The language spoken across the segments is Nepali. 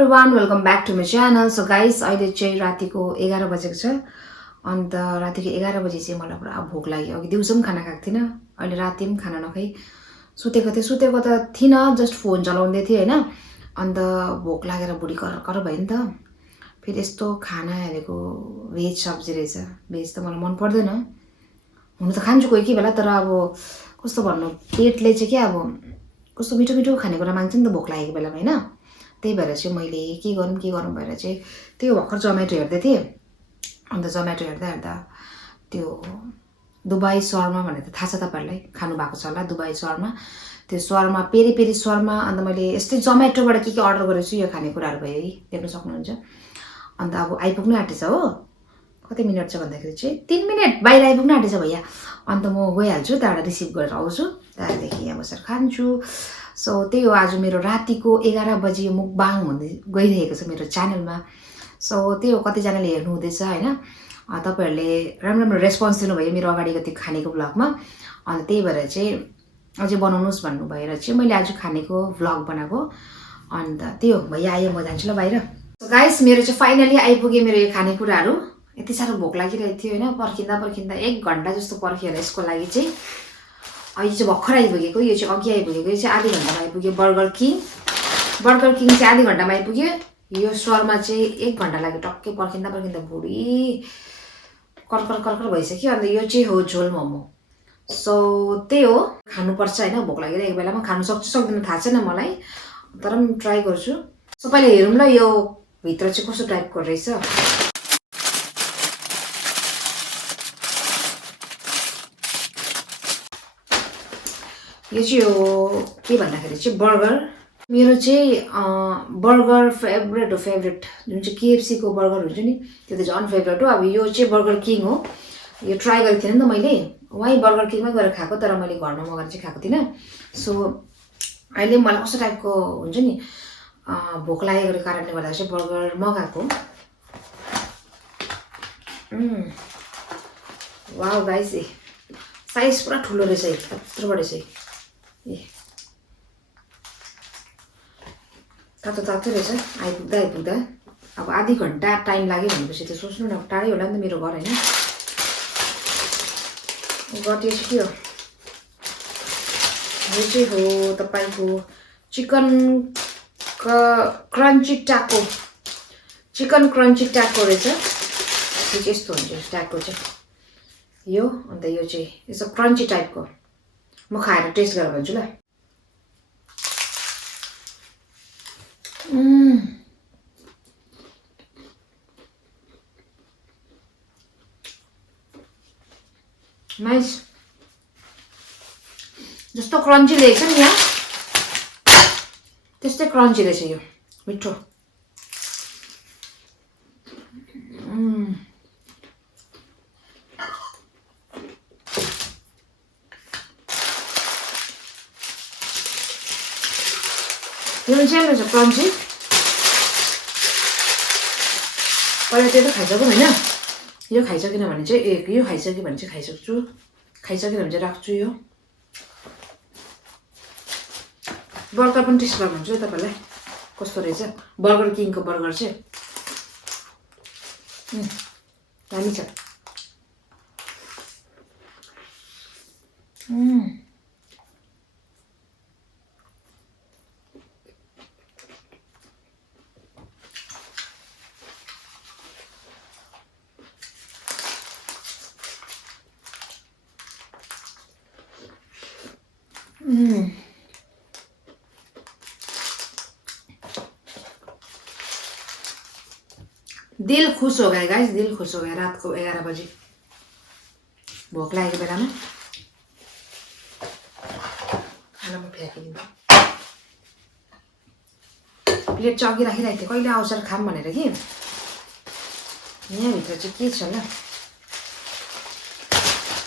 everyone, welcome back to my channel. So guys, अहिले चाहिँ रातिको 11 बजेको छ। अन्त रातिको 11 बजे चाहिँ मलाई पुरा भोक लाग्यो। अघि दिउँसो पनि खाना खाएको थिइनँ, अहिले राति पनि खाना नखाई सुतेको त थिइनँ, जस्ट फोन चलाउँदै थिएँ हैन। अन्त भोक लागेर बुढी कर भयो नि त। फेरि यस्तो खाना हेरेको भेज सब्जी रहेछ। भेज त मलाई मन पर्दैन, हुन त खान्छु कोही बेला, तर अब कस्तो भन्नु, पेटले चाहिँ के अब कस्तो मिठो मिठो खानेकुरा माग्छ नि त भोक लागेको बेलामा हैन। त्यही भएर चाहिँ मैले के गरौँ भएर चाहिँ त्यो भर्खर जोमेटो हेर्दै थिएँ। अन्त जोमेटो हेर्दा त्यो दुबई शर्मा भनेर त थाहा छ तपाईहरुलाई, खानु भएको छ होला दुबई शर्मा। त्यो शर्मा पेरी पेरी शर्मा। अन्त मैले यस्तै जोमेटोबाट के अर्डर गरेको छु, यो खानेकुराहरू भयो है, देख्न सक्नुहुन्छ। अन्त अब आइपुग्नु आँटेछ हो। कति मिनट छ भन्दाखेरि चाहिँ 3 मिनट बाहिर आइपुग्नु आँटेछ भैया। अन्त म गइहाल्छु, त्यहाँबाट रिसिभ गरेर आउँछु, त्यहाँदेखि यहाँ बसेर खान्छु। सो त्यही हो, आज मेरो रातिको 11 बजे मुकबाङ हुँदै गइरहेको छ मेरो च्यानलमा। सो त्यही हो, कतिजनाले हेर्नु हुँदैछ हैन। तपाईहरुले राम्रो रेस्पोन्स दिनुभयो मेरो अगाडिको त्यो खानेको भ्लगमा। अनि त्यही भएर चाहिँ अझै बनाउनुस् भन्नु भएर चाहिँ मैले आज खानेको भ्लग बनाएको। अन्त त्यही हो, भैया आयो, म जान्छु ल बाहिर। सो गाइस, मेरो चाहिँ फाइनली आइपुग्यो मेरो यो खानेकुराहरू। यति साह्रो भोक लागिरहेको थियो हैन, पर्खिँदा 1 घण्टा जस्तो पर्खिएर यसको लागि चाहिँ अहिले चाहिँ भर्खर आइपुगेको। यो चाहिँ अघि आइपुगेको, यो चाहिँ आधी घण्टामा आइपुग्यो। बर्गर किङ चाहिँ आधी घण्टामा आइपुग्यो। यो शर्मा चाहिँ 1 घण्टा लाग्यो। टक्कै पर्खिँदा बुढी कर्कर भइसक्यो। अन्त यो चाहिँ हो झोल मोमो। सो त्यही हो, खानुपर्छ हैन, भोक लागिरहेको बेलामा। खानु सक्छु सक्दिनँ थाहा छैन मलाई, तर पनि ट्राई गर्छु। सो पहिले हेरौँ ल यो भित्र चाहिँ कस्तो टाइपको रहेछ। यो चाहिँ हो के भन्दाखेरि चाहिँ बर्गर। मेरो चाहिँ बर्गर फेभरेट जुन चाहिँ केएफसी को बर्गर हुन्छ नि, त्यो त झन् फेभरेट हो। अब यो चाहिँ बर्गर किङ हो। यो ट्राई गरेको थिएँ नि त मैले, वहीँ बर्गर किङमै गएर खाएको, तर मैले घरमा मगाएर चाहिँ खाएको थिइनँ। सो अहिले मलाई कस्तो टाइपको हुन्छ नि, भोक लागेको कारणले गर्दा चाहिँ बर्गर मगाएको। वाउ गाइस, साइज पुरा ठुलो रहेछ, यत्रो बढी चाहिँ तातो रहेछ। आइपुग्दा अब आधी घण्टा टाइम लाग्यो भनेपछि त सोच्नु न, टाढै होला नि त मेरो घर हैन। गट्यो चाहिँ के हो, यो चाहिँ हो तपाईको चिकन क्रन्ची टाको रहेछ। यो चाहिँ यस्तो हुन्छ टाको चाहिँ यो। अन्त यो चाहिँ यसो क्रन्ची टाइपको। म खाएर टेस्ट गरेर भन्छु ल। नाइस, जस्तो क्रन्ची रहेछ नि यहाँ, त्यस्तै क्रन्ची रहेछ यो, मिठो। यो चाहिँ रहेछ क्रन्ची। पहिला त्यो त खाइसक्यो होइन, यो खाइसकेन भने चाहिँ यो खाइसक्यो भने चाहिँ खाइसक्छु, खाइसकेन भने चाहिँ राख्छु। यो बर्गर पनि टेस्ट गरेर भन्छु तपाईँलाई कस्तो रहेछ। बर्गर किङको बर्गर चाहिँ दामी छ। दिल खुश हो गया गाइस, दिल खुश हो गया। रात को 11 बजे भोक लागेको बेलामा खाना म फ्याँकिदिन्छु। प्लेट चाहिँ अघि राखिरहेको थिएँ, कहिले आउँछ खाम भनेर कि। यहाँभित्र चाहिँ के छ ल,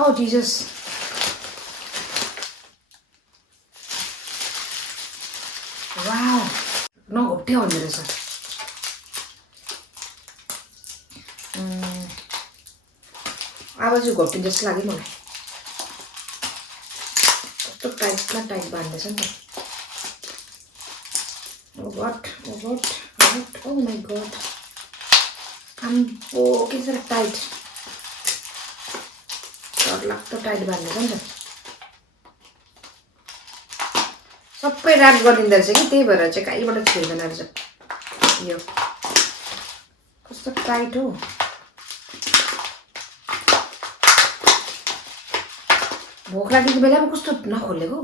ओ जिजस, वाउ, नघोप्ट्यो हुँदो रहेछ। अब चाहिँ घोप्टिन्छ जस्तो लाग्यो मलाई। कस्तो टाइट बाँध्दैछ नि त। ओ गट Oh my god. आम्बो के साह्रो टाइट. डरलाग्दो टाइट बाँध्दैछ नि त. सबै ऱ्याप गरिदिँदो रहेछ कि त्यही भएर चाहिँ कहीँबाट छिर्दैन रहेछ. यो कस्तो टाइट हो. भोक लागेको बेलामा कस्तो नखोलेको.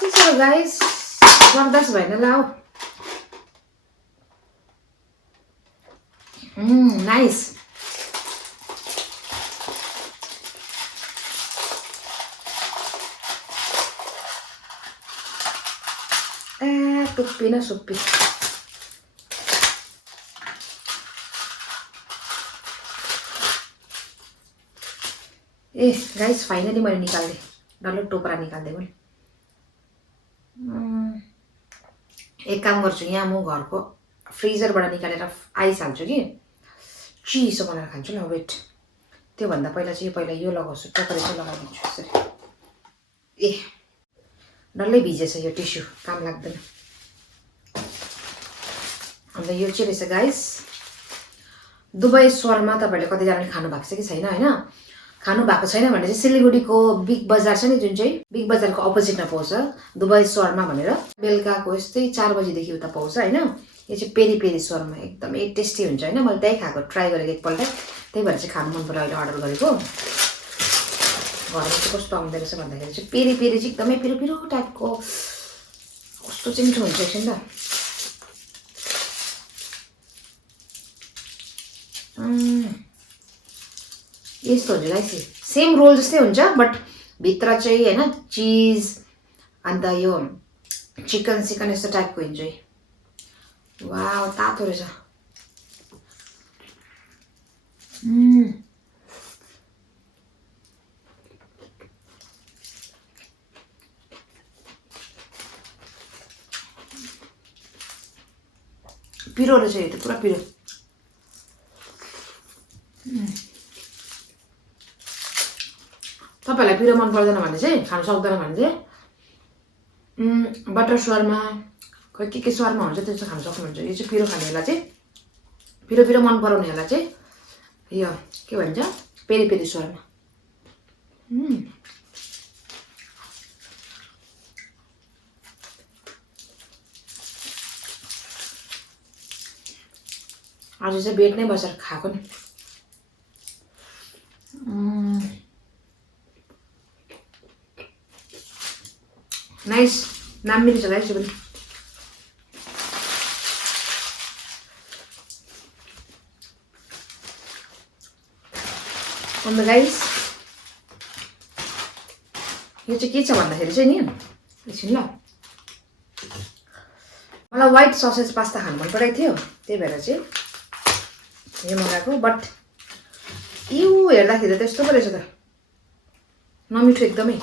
के छ गाइस बर्दास भएन लाऊ. नाइस. टुप्पी न सुप्पी. ए गाइस फाइनली मैले निकाल्दै डल्लो टोपरा निकाल्दै मैले. एक काम गर्छु यहाँ म घरको फ्रिजरबाट निकालेर आइस हाल्छु कि चिसो बनाएर खान्छु ल. वेट त्योभन्दा पहिला चाहिँ पहिला यो लगाउँछु. टोकरी चाहिँ लगाइदिन्छु यसरी. ए डल्लै भिजेछ यो टिस्यु काम लाग्दैन. अन्त यो चाहिँ रहेछ गाइस दुबई स्वरमा. तपाईँहरूले कतिजनाले खानु भएको छ कि छैन होइन. खानु भएको छैन भने चाहिँ सिलगढीको बिग बजार छ नि जुन चाहिँ बिग बजारको अपोजिटमा पाउँछ दुबई स्वरमा भनेर. बेलुकाको यस्तै 4 बजीदेखि उता पाउँछ होइन. यो चाहिँ पेरी पेरी स्वरमा एकदमै टेस्टी हुन्छ होइन. मैले त्यही खाएको ट्राई गरेको एकपल्ट. त्यही भएर चाहिँ खानु मन पऱ्यो अहिले अर्डर गरेको. घरमा चाहिँ कस्तो आउँदो रहेछ भन्दाखेरि चाहिँ पेरी पेरी चाहिँ एकदमै पिरो पिरो टाइपको. कस्तो चाहिँ मिठो हुन्छ एकछिन त. यस्तो हुन्छ गाइस. सेम रोल जस्तै हुन्छ बट भित्र चाहिँ होइन चिज अन्त यो चिकन सिकन यस्तो टाइपको हुन्छ. वाउ तातो रहेछ. पिरो रहेछ यो त पुरा पिरो. तपाईँहरूलाई पिरो मन पर्दैन भने चाहिँ खानु सक्दैन भने चाहिँ बटर स्वरमा खोइ के स्वरमा हुन्छ त्यो चाहिँ खानु सक्नुहुन्छ. यो चाहिँ पिरो खानेहरूलाई चाहिँ पिरो पिरो मन पराउनेहरूलाई चाहिँ यो के भन्छ पेरी पेरी स्वरमा. आज चाहिँ बेड नै बसेर खाएको नि. नाइस. नाम मिल्छ गाइस यो पनि. अन्त गाइस यो चाहिँ के छ भन्दाखेरि चाहिँ नि एकछिन ल. मलाई व्हाइट ससेज पास्ता खानु मन परेको थियो त्यही भएर चाहिँ यो मगाएको. बट यो हेर्दाखेरि त यस्तो पो रहेछ त नमिठो एकदमै.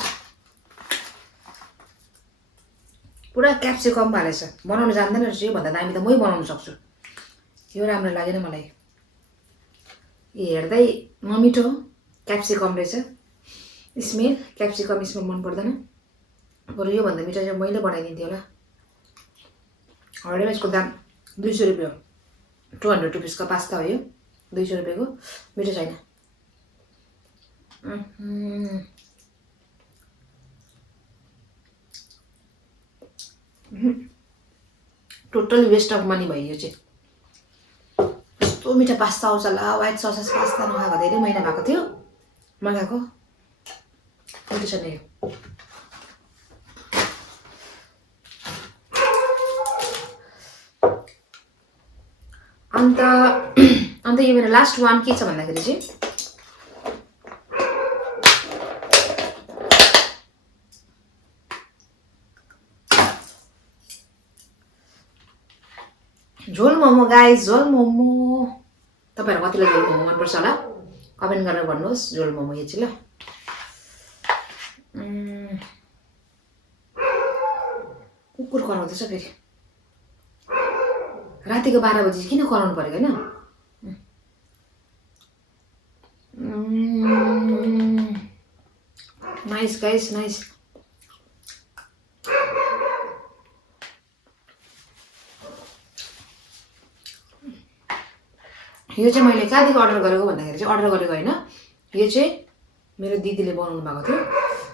पुरा क्याप्सिकम हालेछ. बनाउनु जान्दैन रहेछ. योभन्दा दामी त मै बनाउनु सक्छु. यो राम्रो लागेन मलाई. हेर्दै नमिठो क्याप्सिकम रहेछ. स्मेल क्याप्सिकम स्मेल मन पर्दैन. बरु योभन्दा मिठो चाहिँ मैले बनाइदिन्थेँ होला. हरेमा यसको दाम 200 रुपियाँ हो. 200 रुपिसको पास्ता हो यो. 200 रुपियाँको मिठो छैन. टोटली वेस्ट अफ मनी भयो यो चाहिँ. कस्तो मिठो पास्ता आउँछ होला. व्हाइट ससेस पास्ता नखाएको धेरै महिना भएको थियो मगाएको. मिठो छ नि यो. अन्त यो मेरो लास्ट वान के छ भन्दाखेरि चाहिँ झोल मोमो गाइस. झोल मोमो तपाईँहरू कतिलाई झोल मोमो मनपर्छ होला कमेन्ट गरेर भन्नुहोस्. झोल मोमो यो चाहिँ ल. कुकुर कराउँदैछ फेरि. रातिको 12 बजी किन कराउनु पर्यो हैन? Nice guys, nice. यो चाहिँ मैले कहाँदेखि अर्डर गरेको भन्दाखेरि चाहिँ अर्डर गरेको होइन, यो चाहिँ मेरो दिदीले बनाउनु भएको थियो।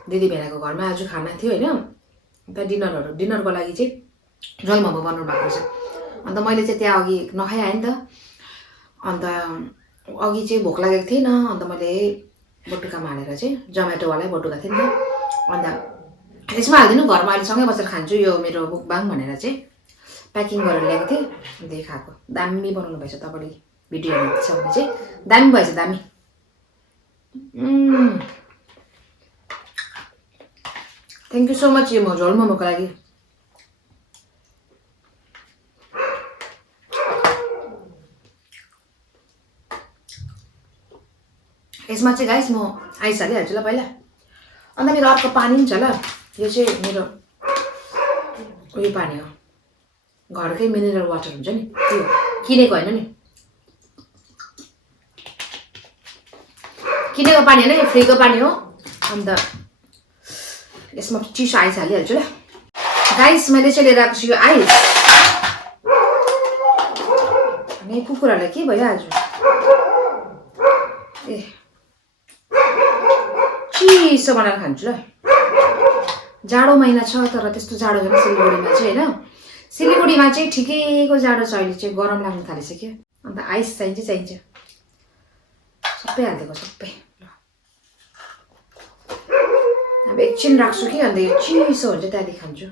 दिदी भेनाको घरमा आज खाना थियो होइन, अन्त डिनरको लागि चाहिँ झोल मोमो बनाउनु भएको छ। अन्त मैले चाहिँ त्यहाँ अघि नखाइ आएँ नि त, अन्त अघि चाहिँ भोक लागेको थिएन, अन्त मैले बटुकामा हालेर चाहिँ जोमेटोवालै बटुका थियो नि त, अन्त यसमा हालिदिनु घरमा अहिले सँगै बसेर खान्छु यो मेरो मुकबाङ भनेर चाहिँ प्याकिङ गरेर ल्याएको थिएँ। अन्त खाएको दामी बनाउनु भएछ, तपाईँले भिडियो हेर्नु छ भने चाहिँ दामी भएछ, दामी। थ्याङ्क यू सो मच यो झोल मोमोको लागि। यसमा चाहिँ गाइस म आइस हालिहाल्छु ल पहिला, अन्त मेरो अर्को पानी पनि छ ल। यो चाहिँ मेरो उयो पानी हो, घरकै मिनरल वाटर हुन्छ नि, त्यो किनेको होइन नि, किनेको पानी होइन, यो फ्रीको पानी हो। अन्त यसमा चिसो आइस हालिहाल्छु ल। गाइस मैले चाहिँ लिएर आएको छु यो आइस, अनि कुकुरहरूलाई के भयो आज, ए चिसो बनाएर खान्छु ल। जाडो महिना छ तर त्यस्तो जाडो छैन सिलगढीमा चाहिँ होइन, सिलगढीमा चाहिँ ठिकैको जाडो छ, अहिले चाहिँ गरम लाग्न थालिसक्यो। अन्त आइस चाहिन्छ, सबै हालिदिएको सबै। अब एकछिन राख्छु कि, अन्त यो चिसो हुन्छ त्यहाँदेखि खान्छु।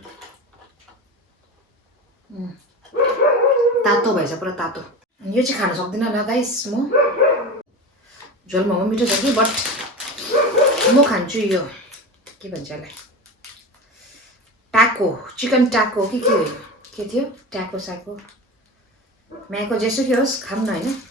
तातो भएछ पुरा तातो, यो चाहिँ खान सक्दिनँ ल गाइस म। झोल मोमो मिठो छ कि, बट म खान्छु यो के भन्छ यसलाई, टाको, चिकन टाको कि के हो, के थियो टाको साको म्याको जेसुकै होस् खाऊँ न होइन।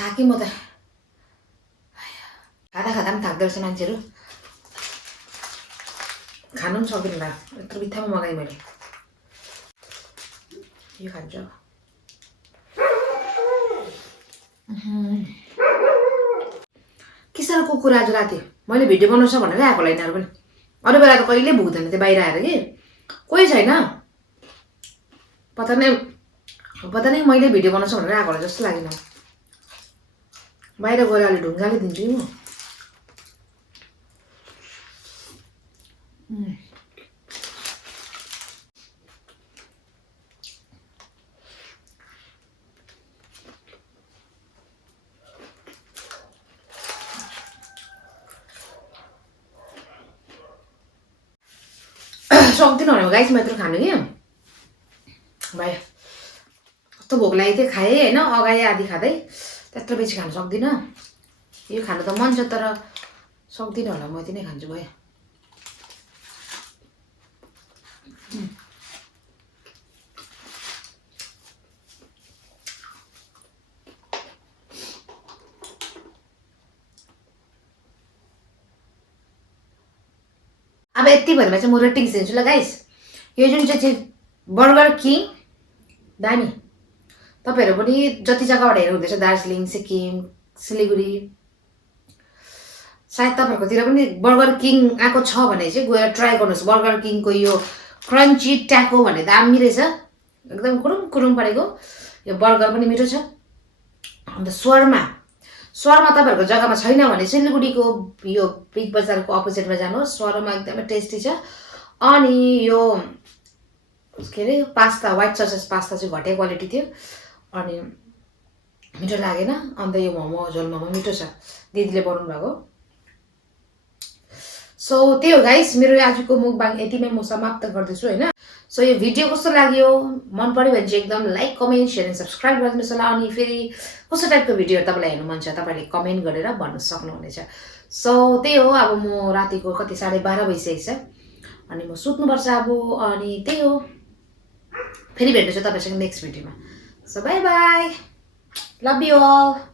थाकेँ म त, खाँदा खाँदा पनि थाक्दो रहेछ मान्छेहरू, खानु पनि सक्दैन होला, यत्रो बित्थामा मगाएँ मैले। यो खान्छु अब। के साह्रो कुकुर आज राति मैले भिडियो बनाउँछ भनेर आएको होला यिनीहरू पनि, अरू बेला त कहिले भुक्दैन थियो बाहिर आएर कि, कोही छैन, पता नै मैले भिडियो बनाउँछ भनेर आएको होला जस्तो लागेन। बाहिर गएर अलि ढुङ्गाले दिन्छु कि म। सक्दिनँ भने गाइस म यत्रो खानु कि भयो, कस्तो भोक लागेको थियो खाएँ होइन, अगाएँ आधी खाँदै, त्यत्रो बेसी खानु सक्दिनँ। यो खानु त मन छ तर सक्दिनँ होला, म यति नै खान्छु भयो। अब यति भनेर चाहिँ म रेटिङ्स दिन्छु ल गाइस। यो जुन चाहिँ बर्गर किङ दामी, तपाईँहरू पनि जति जग्गाबाट हेर्नुहुँदैछ, दार्जिलिङ, सिक्किम, सिलगढी, सायद तपाईँहरूकोतिर पनि बर्गर किङ आएको छ भने चाहिँ गएर ट्राई गर्नुहोस्। बर्गर किङको यो क्रन्ची ट्याको भन्ने दामी रहेछ, एकदम कुरुम कुरुम परेको। यो बर्गर पनि मिठो छ। अन्त शर्मा तपाईँहरूको जग्गामा छैन भने सिलगढीको यो बिग बजारको अपोजिटमा जानुहोस्, शर्मा एकदमै टेस्टी छ। अनि यो के अरे पास्ता, व्हाइट ससेस पास्ता चाहिँ घटिया क्वालिटी थियो। अनि मिठो लागेन। अन्त यो मोमो झोल मोमो मिठो छ, दिदीले बनाउनु भएको। सो त्यही हो गाइस, मेरो आजको मुकबाङ यतिमै म समाप्त गर्दैछु होइन। सो यो भिडियो कस्तो लाग्यो, मन पर्यो भने चाहिँ एकदम like comment share and subscribe गरिदिनुहोस् होला। अनि फेरि कस्तो टाइपको भिडियोहरू तपाईँलाई हेर्नु मन छ तपाईँले कमेन्ट गरेर भन्न सक्नुहुनेछ। सो त्यही हो, अब म रातिको कति 12:30 भइसकेको छ, अनि म सुत्नुपर्छ अब। अनि त्यही हो, फेरि भेट्छु तपाईँसँग नेक्स्ट भिडियोमा। So bye bye, love you all.